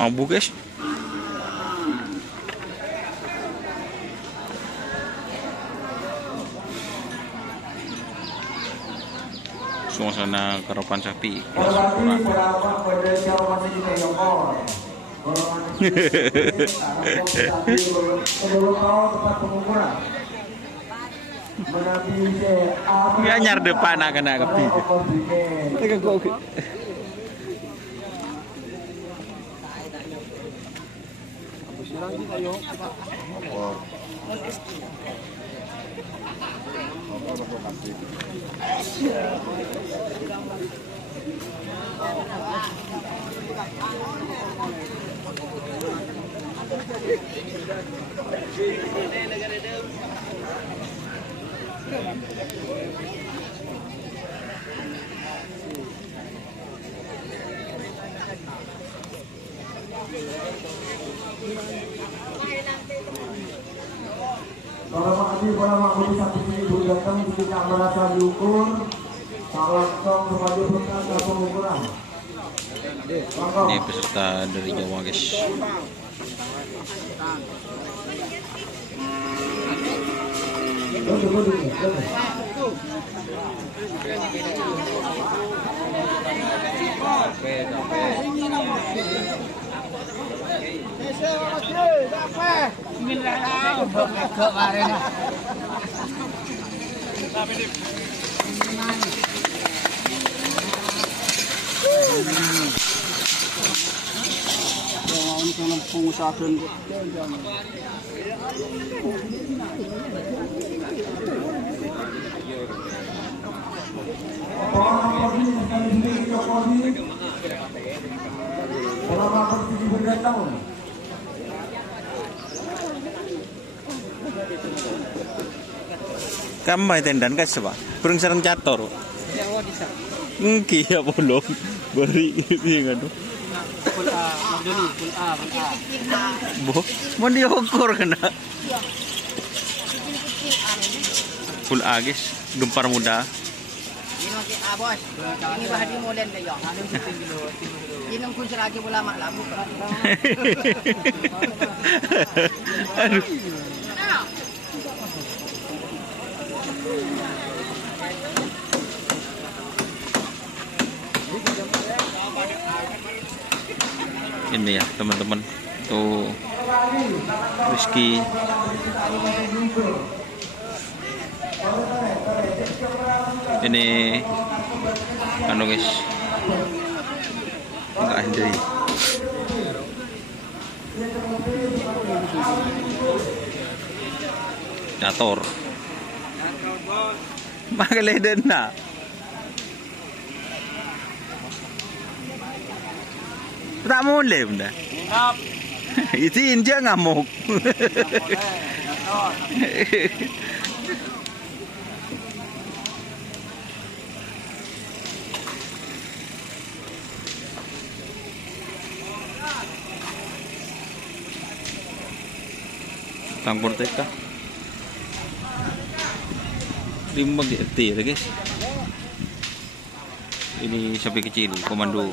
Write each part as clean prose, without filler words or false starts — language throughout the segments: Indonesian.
Abu guys. Suasana karapan sapi. Nggak nyar depan akan kepi. Para makasih para makhluk sapi ini datang tidak merasa diukur, tak langsung sebagai berkat dan pengukuran. Ini peserta dari Jawa guys. Kamu main tendan guys pak? Burung sarang cator. Mungkin ya belum beri ini kan? Full A, Marjoni, full A. Boh, mau diukur kena. Full A guys, gempar muda. Ini masih A bos. Ini bahan modern deh ya. Ini pun selagi bola mak labu. Aduh. Ini ya teman-teman, tuh Rizky. Ini anu guys, enggak anjay. Cator. Magaleden na. Tak boleh benda. Itu India ngamuk. Tangkur teka. Limbang di ya guys. Ini sapi kecil, komando.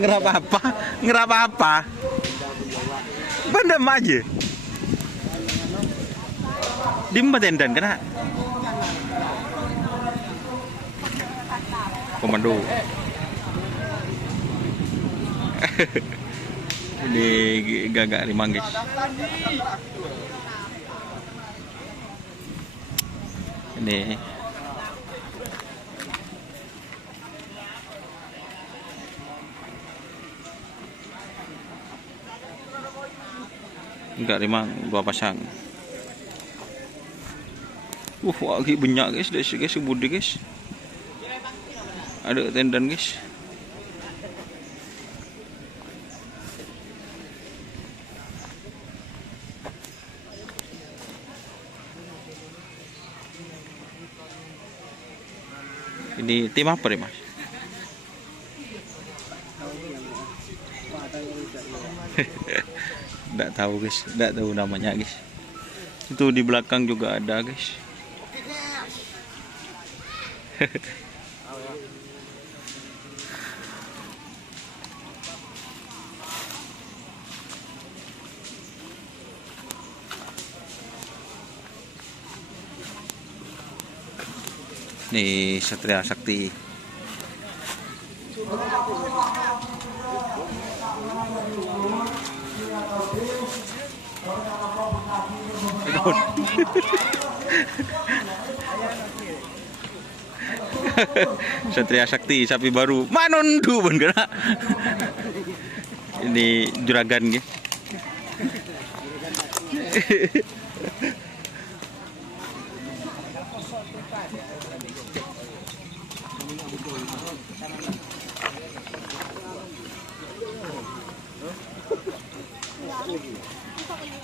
Ngerap apa? Ngerap apa? Bandam aja. Dimba tendan kena. Komando. Ini gagak limang guys. Ini enggak limang, dua pasang. Lagi banyak guys, guys budi guys. Ada tendan guys. Ini tim apa nih mas? Nggak tahu guys, nggak tahu namanya guys. Itu di belakang juga ada guys. Nih Satria Sakti. Satria Sakti sapi baru manondu bener. Ini juragan gitu.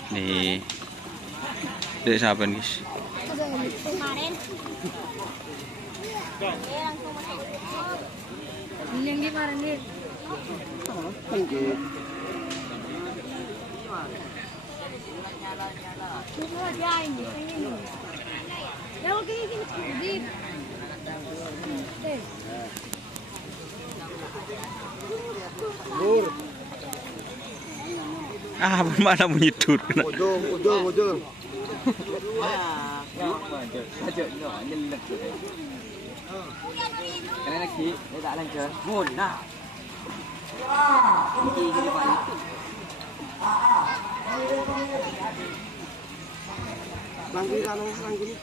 Nih, dek siapa guys? Kemarin yang gimana nih? Ah, mana bunyi tut? Ujung. Cái này là khí, đây đã lên chưa? Ngồn nè. Khí cái vậy. Langgi kan, langgi.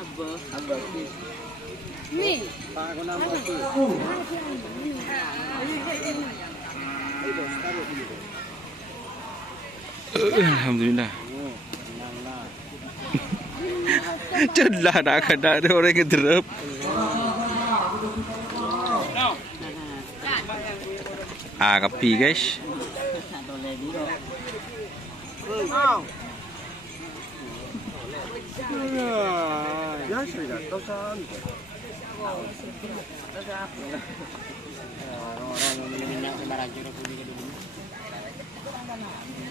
Abah. Nih, Pak aku nama itu. Alhamdulillah. Celah nak ada orang ngederep. Ah, kapi guys. Ya sudah, tosan.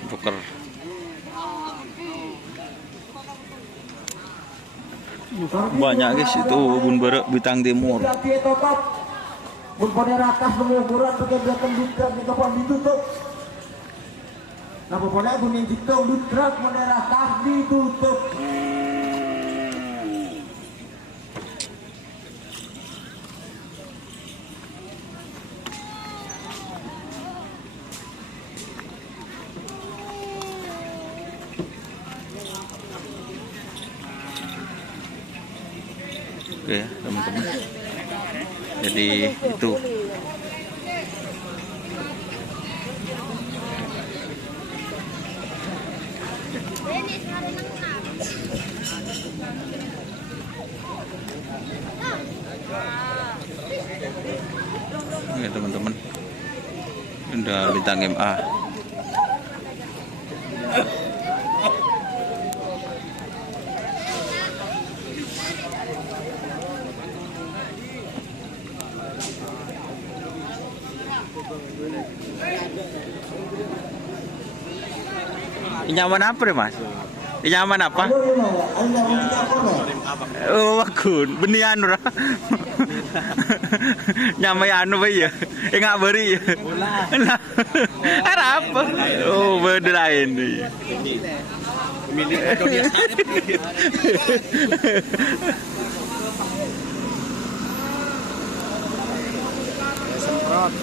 Poker. Banyak guys itu bun berek Bintang Timur. Hati tetap. Bun rakas mengukuran pakai belakang dutrak di kapan ditutup. Nah pokoknya bunyi jika dutrak rakas ditutup. Oke ya teman-teman, jadi itu ya teman-teman, udah Bintang MA. Nyaman apa deh mas? Nyaman apa? Oh wakun, benih anu lah. Nyamai anu bayi ya, nggak beri ya. Ada apa? Oh beda lain nih. Semprot.